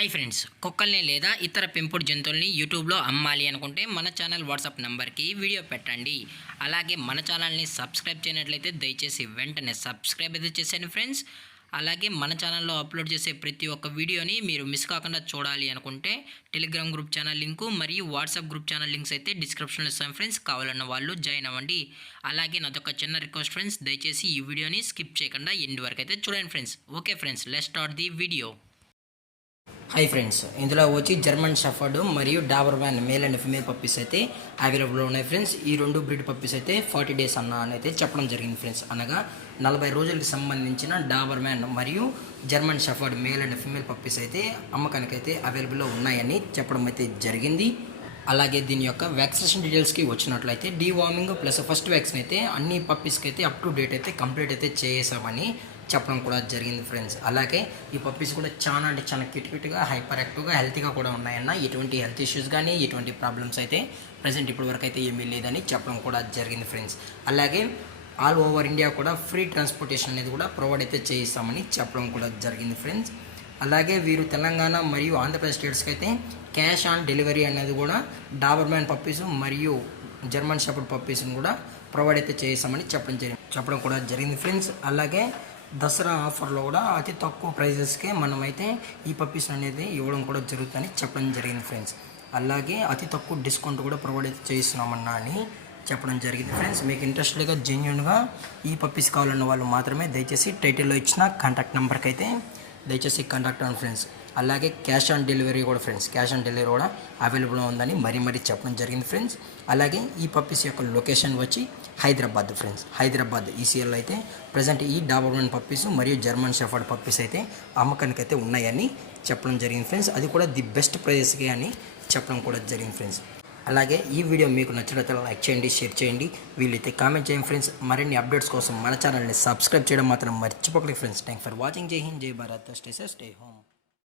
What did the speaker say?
Hi friends, కుక్కల్ని లేదా ఇతర పెంపుడు జంతువుల్ని యూట్యూబ్లో అమ్మాలి అనుకుంటే మన ఛానల్ వాట్సాప్ నెంబర్కి వీడియో పెట్టండి. అలాగే మన ఛానల్ని సబ్స్క్రైబ్ చేయనట్లయితే దయచేసి వెంటనే సబ్స్క్రైబ్ అయితే చేసేయండి ఫ్రెండ్స్. అలాగే మన ఛానల్లో అప్లోడ్ చేసే ప్రతి ఒక్క వీడియోని మీరు మిస్ కాకుండా చూడాలి అనుకుంటే టెలిగ్రామ్ గ్రూప్ ఛానల్ లింకు మరియు వాట్సాప్ గ్రూప్ ఛానల్ లింక్స్ అయితే డిస్క్రిప్షన్లో ఇస్తాను ఫ్రెండ్స్. కావాలన్న వాళ్ళు జాయిన్ అవ్వండి. అలాగే నాదొక చిన్న రిక్వెస్ట్ ఫ్రెండ్స్, దయచేసి ఈ వీడియోని స్కిప్ చేయకుండా ఎండ్ వరకు అయితే చూడండి friends. Okay friends, let's start the video. Hi friends, ఇందులో వచ్చి జర్మన్ షెఫర్డ్ మరియు Doberman male and female puppies అయితే అవైలబుల్ ఉన్నాయి ఫ్రెండ్స్. ఈ రెండు బ్రీడ్ పప్పీస్ అయితే 40 days అని అయితే చెప్పడం జరిగింది ఫ్రెండ్స్. అనగా 40 రోజులకి సంబంధించిన డాబర్మ్యాన్ మరియు German shepherd male and female puppies అయితే అమ్మకానికి అయితే అవైలబుల్లో ఉన్నాయని చెప్పడం అయితే జరిగింది. అలాగే దీని యొక్క వ్యాక్సినేషన్ డీటెయిల్స్కి వచ్చినట్లయితే డీవార్మింగ్ ప్లస్ ఫస్ట్ వ్యాక్సిన్ అయితే అన్ని పప్పీస్కి అయితే అప్ టు డేట్ అయితే కంప్లీట్ అయితే చేసామని చెప్పడం కూడా జరిగింది ఫ్రెండ్స్. అలాగే ఈ పప్పీస్ కూడా చాలా అంటే చాలా క్యూట్గా హైపర్ యాక్టివ్గా హెల్తీగా కూడా ఉన్నాయన్న. ఎటువంటి హెల్త్ ఇష్యూస్ కానీ ఎటువంటి ప్రాబ్లమ్స్ అయితే ప్రజెంట్ ఇప్పటి వరకు అయితే ఏమీ లేదని చెప్పడం కూడా జరిగింది ఫ్రెండ్స్. అలాగే ఆల్ ఓవర్ ఇండియా కూడా ఫ్రీ ట్రాన్స్పోర్టేషన్ అనేది కూడా ప్రొవైడ్ అయితే చేయిస్తామని చెప్పడం కూడా జరిగింది ఫ్రెండ్స్. అలాగే వీరు తెలంగాణ మరియు ఆంధ్రప్రదేశ్ స్టేట్స్కి అయితే క్యాష్ ఆన్ డెలివరీ అనేది కూడా డాబర్మ్యాన్ పప్పీస్ మరియు జర్మన్ షెఫర్డ్ పప్పీస్ని కూడా ప్రొవైడ్ అయితే చేస్తామని చెప్పడం కూడా జరిగింది ఫ్రెండ్స్. అలాగే దసరా ఆఫర్లో కూడా అతి తక్కువ ప్రైజెస్కే మనమైతే ఈ పప్పీస్ అనేది ఇవ్వడం కూడా జరుగుతుందని చెప్పడం జరిగింది ఫ్రెండ్స్. అలాగే అతి తక్కువ డిస్కౌంట్ కూడా ప్రొవైడ్ అయితే చేస్తున్నామన్నా అని చెప్పడం జరిగింది ఫ్రెండ్స్. మీకు ఇంట్రెస్టెడ్గా జెన్యున్గా ఈ పప్పీస్ కావాలన్న వాళ్ళు మాత్రమే దయచేసి టైటిల్లో ఇచ్చిన కాంటాక్ట్ నెంబర్కి అయితే దయచేసి కాంటాక్ట్ అవ్వండి ఫ్రెండ్స్. అలాగే క్యాష్ ఆన్ డెలివరీ కూడా ఫ్రెండ్స్, క్యాష్ ఆన్ డెలివరీ కూడా అవైలబుల్ ఉందని మరీ చెప్పడం జరిగింది ఫ్రెండ్స్. అలాగే ఈ పప్పీస్ యొక్క లొకేషన్ వచ్చి హైదరాబాద్ ఫ్రెండ్స్. హైదరాబాద్ ఈసీఎల్ అయితే ప్రజెంట్ ఈ డాబర్మ్యాన్ పప్పీస్ మరియు జర్మన్ షెఫర్డ్ పప్పీస్ అయితే అమ్మకానికి అయితే ఉన్నాయని చెప్పడం జరిగింది ఫ్రెండ్స్. అది కూడా ది బెస్ట్ ప్రైజెస్కి అని చెప్పడం కూడా జరిగింది ఫ్రెండ్స్. అలాగే ఈ వీడియో మీకు నచ్చినట్లయితే లైక్ చేయండి, షేర్ చేయండి, వీలైతే కామెంట్ చేయండి ఫ్రెండ్స్. మరిన్ని అప్డేట్స్ కోసం మన ఛానల్ని సబ్స్క్రైబ్ చేయడం మాత్రం మర్చిపోకండి ఫ్రెండ్స్. Thank for watching. జై హింద్, జై Bharat, stay safe, stay home.